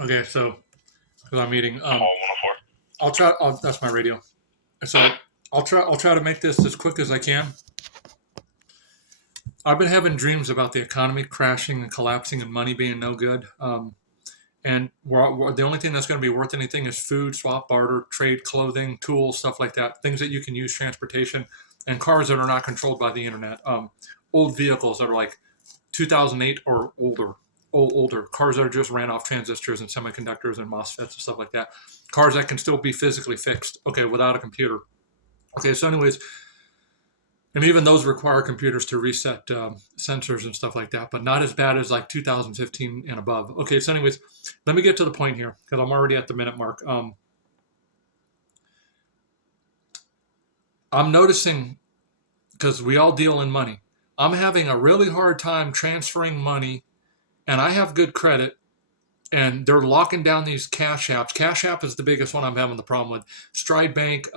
Okay, so because I'm eating, Call 104. I'll try. That's my radio. So I'll try to make this as quick as I can. I've been having dreams about the economy crashing and collapsing and money being no good. And the only thing that's going to be worth anything is food, swap, barter, trade, clothing, tools, stuff like that. Things that you can use, transportation, and cars that are not controlled by the internet. Old vehicles that are like 2008 or older cars that are just ran off transistors and semiconductors and MOSFETs and stuff like that. Cars that can still be physically fixed, okay, without a computer. Okay, so anyways, and even those require computers to reset sensors and stuff like that, but not as bad as like 2015 and above. Okay, so anyways, let me get to the point here because I'm already at the minute mark. I'm noticing because we all deal in money. I'm having a really hard time transferring money, and I have good credit, and they're locking down these cash apps. Cash App is the biggest one I'm having the problem with. Stride Bank,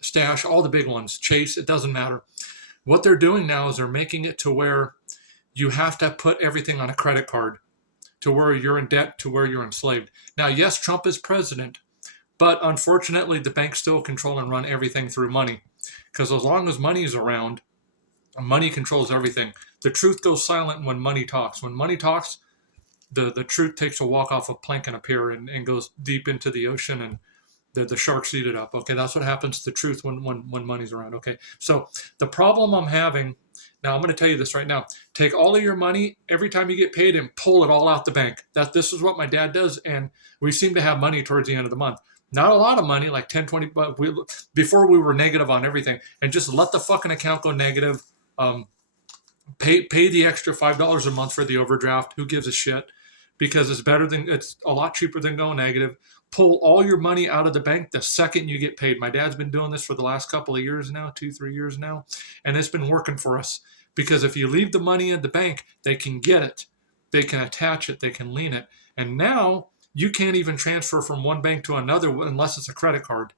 Stash, all the big ones. Chase, it doesn't matter. What they're doing now is they're making it to where you have to put everything on a credit card to where you're in debt, to where you're enslaved. Now, yes, Trump is president, but unfortunately, the banks still control and run everything through money. Because as long as money is around, money controls everything. The truth goes silent when money talks. When money talks, the truth takes a walk off a plank and a pier and goes deep into the ocean, and the sharks eat it up. Okay, that's what happens to truth when money's around. Okay, so the problem I'm having now, I'm going to tell you this right now. Take all of your money every time you get paid and pull it all out the bank. This is what my dad does, and we seem to have money towards the end of the month. Not a lot of money, like 10, 20, but before we were negative on everything, and just let the fucking account go negative. Um, pay the extra $5 a month for the overdraft. Who gives a shit? Because it's a lot cheaper than going negative. Pull all your money out of the bank the second you get paid. My dad's been doing this for the last couple of years now, 2, 3 years now, and it's been working for us. Because if you leave the money in the bank, they can get it, they can attach it, they can lean it, and now you can't even transfer from one bank to another unless it's a credit card.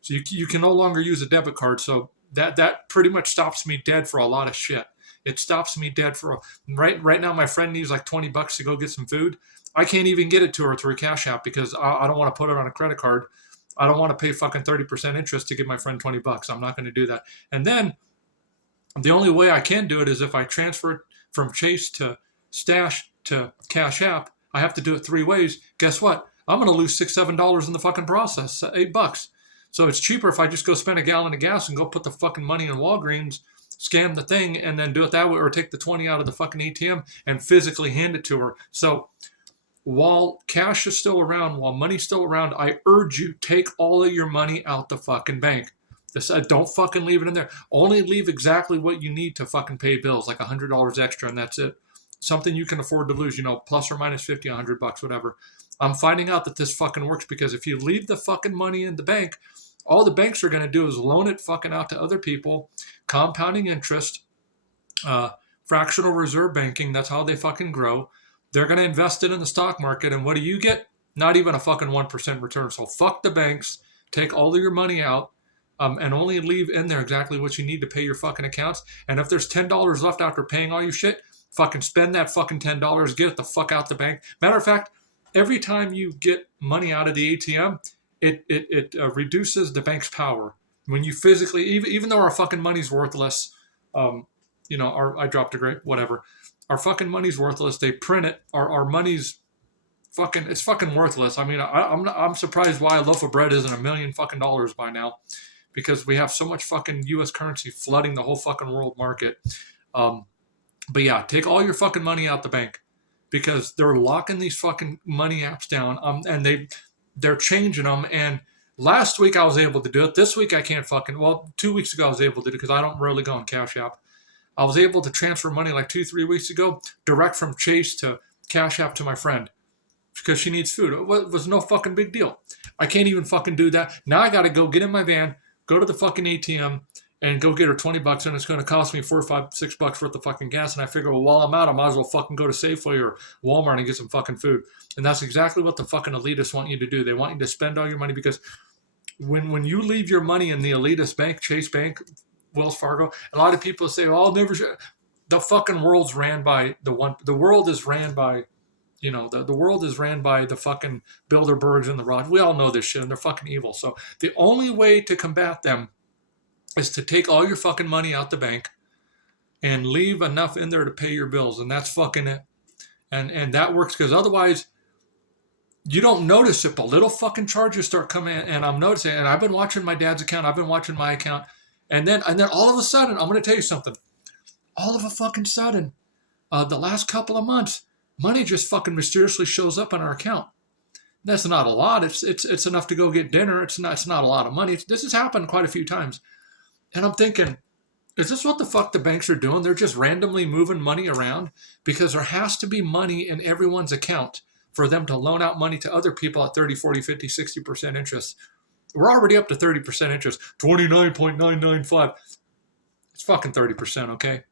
So you can no longer use a debit card. So that pretty much stops me dead for a lot of shit. It stops me dead for right now. My friend needs like $20 to go get some food. I can't even get it to her through Cash App because I don't want to put it on a credit card. I don't want to pay fucking 30% interest to give my friend $20. I'm not going to do that. And then the only way I can do it is if I transfer it from Chase to Stash to Cash App. I have to do it three ways. Guess what? I'm going to lose $6, $7 in the fucking process. $8. So it's cheaper if I just go spend a gallon of gas and go put the fucking money in Walgreens, scan the thing, and then do it that way, or take the 20 out of the fucking ATM and physically hand it to her. So while cash is still around, while money's still around, I urge you, take all of your money out the fucking bank. Don't fucking leave it in there. Only leave exactly what you need to fucking pay bills, like $100 extra, and that's it. Something you can afford to lose, plus or minus 50, $100, whatever. I'm finding out that this fucking works because if you leave the fucking money in the bank, all the banks are going to do is loan it fucking out to other people, compounding interest, uh, fractional reserve banking. That's how they fucking grow. They're going to invest it in the stock market. And what do you get? Not even a fucking 1% return. So fuck the banks. Take all of your money out, and only leave in there exactly what you need to pay your fucking accounts. And if there's $10 left after paying all your shit, fucking spend that fucking $10. Get it the fuck out the bank. Matter of fact, every time you get money out of the ATM, it reduces the bank's power. When you physically, even though our fucking money's worthless, um, I dropped a great whatever. Our fucking money's worthless. They print it. Our money's it's fucking worthless. I mean, I'm surprised why a loaf of bread isn't $1 million fucking dollars by now, because we have so much fucking U.S. currency flooding the whole fucking world market. Um, but yeah, take all your fucking money out the bank because they're locking these fucking money apps down. And they're changing them. And last week I was able to do it. This week I can't fucking. Well, 2 weeks ago I was able to do it because I don't really go on Cash App. I was able to transfer money like 2, 3 weeks ago, direct from Chase to Cash App to my friend because she needs food. It was no fucking big deal. I can't even fucking do that. Now I got to go get in my van, go to the fucking ATM, and go get her $20, and it's going to cost me $4, $5, $6 worth of fucking gas. And I figure, well, while I'm out, I might as well fucking go to Safeway or Walmart and get some fucking food. And that's exactly what the fucking elitists want you to do. They want you to spend all your money because when you leave your money in the elitist bank, Chase Bank, Wells Fargo, a lot of people say, "Oh, I'll never." The fucking world's ran by the one. The world is ran by You know, the world is ran by the fucking Bilderbergs and the Rod. We all know this shit, and they're fucking evil. So the only way to combat them is to take all your fucking money out the bank and leave enough in there to pay your bills, and that's fucking it. And that works, because otherwise you don't notice it, but little fucking charges start coming in, and I'm noticing. And I've been watching my dad's account, I've been watching my account, and then all of a sudden, I'm going to tell you something. All of a fucking sudden, the last couple of months, money just fucking mysteriously shows up on our account. That's not a lot. It's enough to go get dinner. It's not a lot of money. This has happened quite a few times, and I'm thinking, is this what the fuck the banks are doing? They're just randomly moving money around, because there has to be money in everyone's account for them to loan out money to other people at 30, 40, 50, 60% interest. We're already up to 30% interest, 29.995. It's fucking 30%, okay?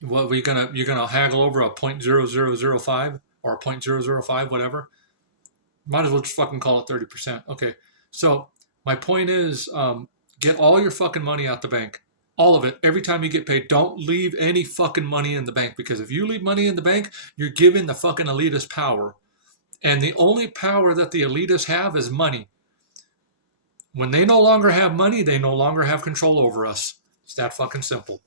What, you're gonna haggle over a 0.0005 or a 0.005, whatever? Might as well just fucking call it 30%. Okay. So my point is, get all your fucking money out the bank. All of it. Every time you get paid, don't leave any fucking money in the bank, because if you leave money in the bank, you're giving the fucking elitists power. And the only power that the elitists have is money. When they no longer have money, they no longer have control over us. It's that fucking simple.